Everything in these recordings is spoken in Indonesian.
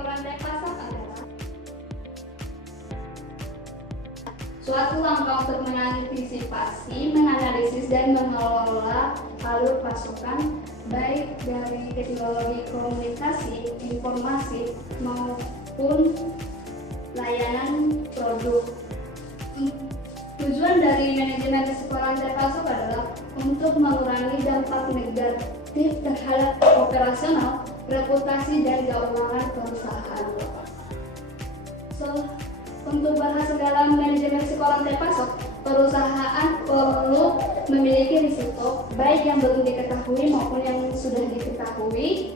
rantai pasok adalah suatu langkah untuk mengantisipasi, menganalisis, dan mengelola alur pasokan baik dari teknologi komunikasi, informasi, maupun layanan produk. Tujuan dari manajemen risiko rantai pasok adalah untuk mengurangi dampak negatif terhadap operasional, reputasi, dan keuangan perusahaan. Untuk berhasil dalam manajemen risiko rantai pasok, perusahaan perlu memiliki risiko baik yang belum diketahui maupun yang sudah diketahui.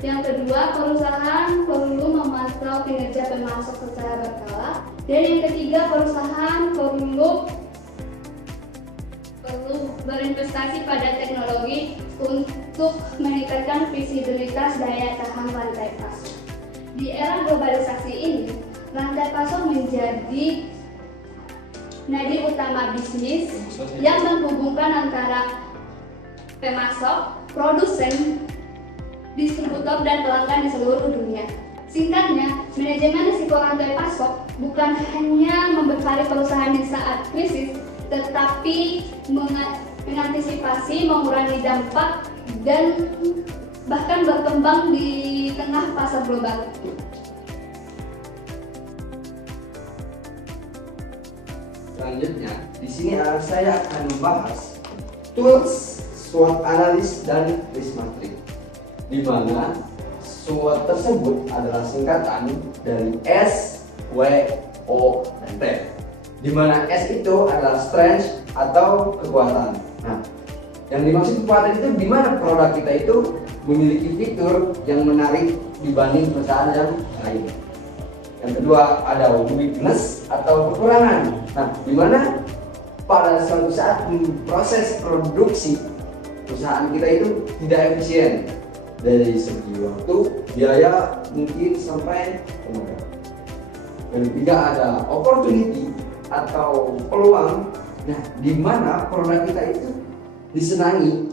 Yang kedua, perusahaan perlu memantau kinerja pemasok secara berkala. Dan yang ketiga, perusahaan perlu berinvestasi pada teknologi untuk meningkatkan visibilitas daya tahan rantai pasok. Di era globalisasi ini, rantai pasok menjadi nadi utama bisnis yang menghubungkan antara pemasok, produsen, distributor, dan pelanggan di seluruh dunia. Singkatnya, manajemen risiko rantai pasok bukan hanya membekali perusahaan di saat krisis, tetapi mengantisipasi, mengurangi dampak, dan bahkan berkembang di tengah pasar global. Selanjutnya, di sini saya akan membahas tools SWOT analysis dan risk matrix, di mana SWOT tersebut adalah singkatan dari S, W, O, dan T. Di mana S itu adalah strength atau kekuatan. Nah, yang dimaksud kekuatan itu di mana produk kita itu memiliki fitur yang menarik dibanding perusahaan yang lain. Yang kedua ada weakness atau kekurangan. Nah, di mana pada suatu saat proses produksi perusahaan kita itu tidak efisien dari segi waktu, biaya, mungkin sampai tenaga. Yang ketiga ada opportunity atau peluang. Nah, di mana produk kita itu disenangi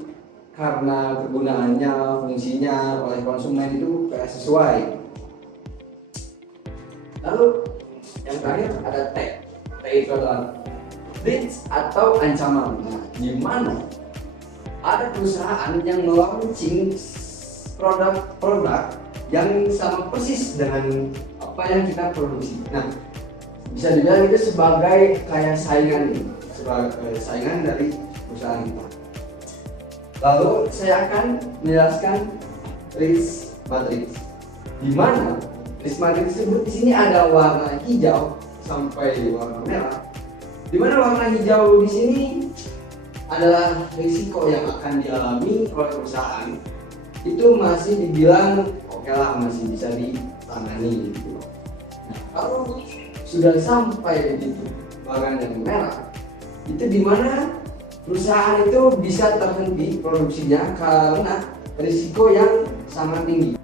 karena kegunaannya, fungsinya oleh konsumen itu kayak sesuai. Lalu yang terakhir ada T. T itu adalah threat atau ancaman. Nah, di mana ada perusahaan yang melaunching produk-produk yang sama persis dengan apa yang kita produksi. Nah, bisa dibilang itu sebagai kayak saingan, sebagai saingan dari perusahaan kita. Lalu saya akan menjelaskan risk matrix, di mana risk matrix tersebut di sini ada warna hijau sampai warna merah. Di mana warna hijau di sini adalah risiko yang akan dialami oleh perusahaan. Itu masih dibilang oke lah, masih bisa ditangani gitu. Nah, kalau sudah sampai di bagian yang merah, itu di mana perusahaan itu bisa terhenti produksinya karena risiko yang sangat tinggi.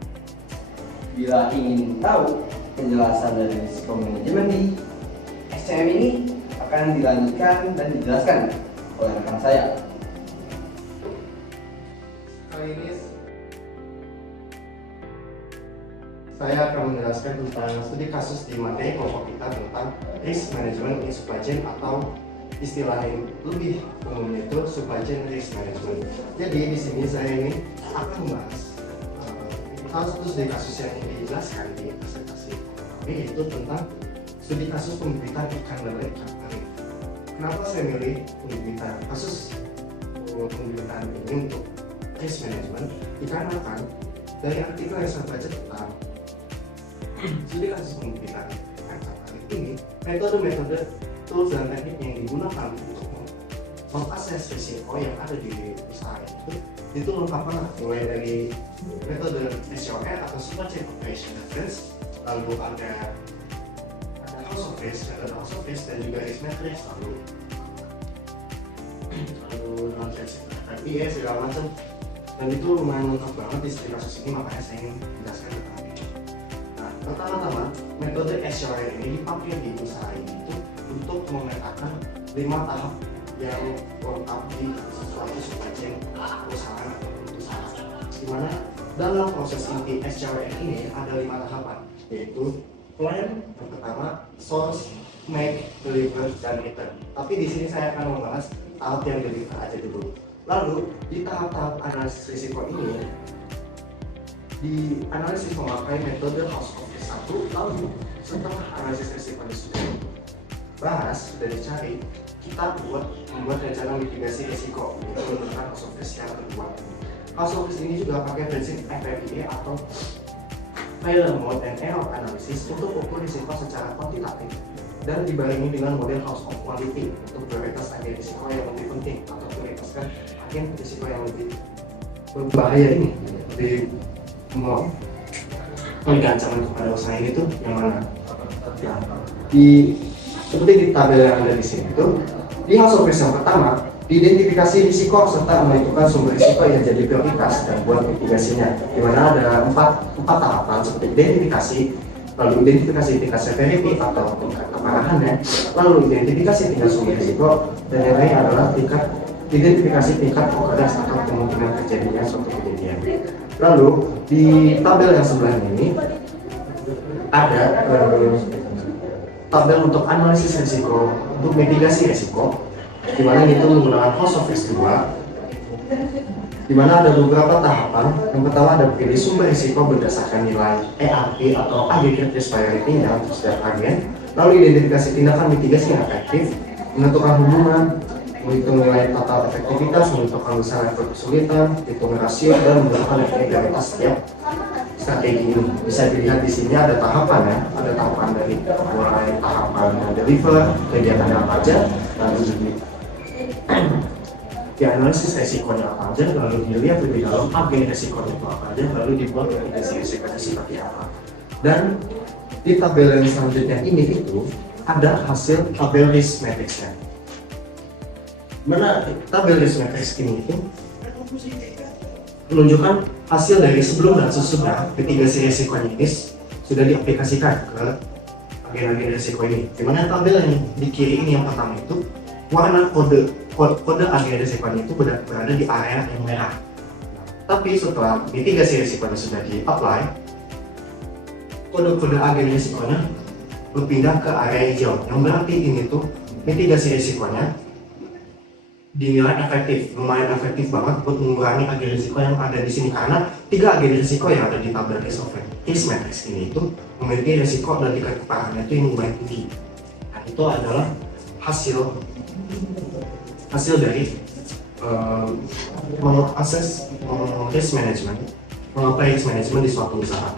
Bila ingin tahu penjelasan dari risiko manajemen di SCM ini akan dilanjutkan dan dijelaskan oleh rekan saya. Kali ini saya akan menjelaskan tentang studi kasus di materi pokok kita tentang risk management in supply chain, atau istilah yang lebih umumnya itu supply chain risk management. Jadi di sini saya ini akan membahas studi kasus yang dijelaskan di presentasi ini, itu tentang studi kasus pembibitan ikan lele ikan arif. Kenapa saya milih pembibitan kasus pembibitan ini untuk risk management? Dikarenakan dari artikel yang saya baca tentang studi kasus pembibitan ikan arif ini, metode-metode, tools dan teknik yang digunakan untuk mengakses risiko yang ada di usaha itu lengkap banget, mulai dari metode SOR atau Supply Chain Operation Reference, lalu ada cost of risk, metode cost of risk, dan juga risk matrix, lalu non-sensitive segala macam, dan itu lumayan lengkap banget di studi kasus ini, makanya saya ingin jelaskan tentang itu. Nah, pertama-tama metode SOR ini dipakai di usaha ini itu untuk memetakan 5 tahap yang lengkap di suatu supply chain perusahaan atau usaha, dimana dalam proses inti SCRM ini ada 5 tahapan, yaitu plan yang pertama, source, make, deliver, dan return. Tapi di sini saya akan membahas tahap yang deliver aja dulu. Lalu di tahap-tahap analisis risiko ini, di analisis memakai metode House of Risk 1. Lalu setelah analisis risiko ini sudah dibahas, sudah dicari, kita membuat rencana mitigasi risiko, yaitu menggunakan House of Risk yang kedua. House of Risk ini juga pakai prinsip FMEA atau Failure Mode and Error Analysis untuk ukur risiko secara kuantitatif dan dibarengi dengan model House of Quality untuk prioritas agen risiko yang lebih penting atau prioritaskan agen risiko yang lebih berbahaya ini, lebih memberikan ancaman kepada usaha ini tuh yang mana? Nah, seperti di tabel yang ada di sini itu, di House of Risk yang pertama, diidentifikasi risiko serta menentukan sumber risiko yang jadi prioritas dan buat mitigasinya, di mana ada empat tahapan seperti identifikasi, lalu identifikasi tingkat severity atau tingkat keparahannya, lalu identifikasi tingkat sumber risiko, dan yang lain adalah tingkat identifikasi tingkat occurrence atau kemungkinan terjadinya suatu kejadian. Lalu di tabel yang sebelah ini ada tabel untuk analisis risiko untuk mitigasi risiko, di mana itu menggunakan House of Risk 2, di mana ada beberapa tahapan. Yang pertama ada pilih sumber risiko berdasarkan nilai ERP atau Aggregate Risk Priority-nya untuk setiap agen, lalu identifikasi tindakan mitigasi yang efektif, menentukan hubungan, menghitung nilai total efektivitas, menentukan besaran efek kesulitan, hitung rasio, dan menentukan efektivitas setiap strategi ini. Bisa dilihat di sini ada tahapan ya, ada tahapan dari mulai tahapan deliver, kegiatannya apa aja, lalu dianalisis resikonya apa aja, lalu dilihat lebih dalam agen resikonya itu apa aja, lalu dibuat mitigasi resikonya seperti apa. Dan di tabel yang selanjutnya ini itu ada hasil tabel risk matrix-nya. Mana tabel risk matrix ini itu menunjukkan hasil dari sebelum dan sesudah mitigasi resikonya ini sudah diaplikasikan ke agen-agen resiko ini. Dimana tabel yang di kiri ini yang pertama itu warna kode agen resikonya itu berada di area yang merah. Tapi setelah mitigasi risikonya sudah di-apply, kode-kode agen risikonya berpindah ke area hijau, yang berarti ini tuh mitigasi risikonya dinilai efektif, lumayan efektif banget buat mengurangi agen risiko yang ada di sini, karena 3 agen risiko yang ada di tabel risk matrix ini itu memiliki risiko dan tingkat keparahannya itu yang lumayan tinggi. Nah, itu adalah hasil dari mengakses risk management, mengapply risk management di suatu usaha.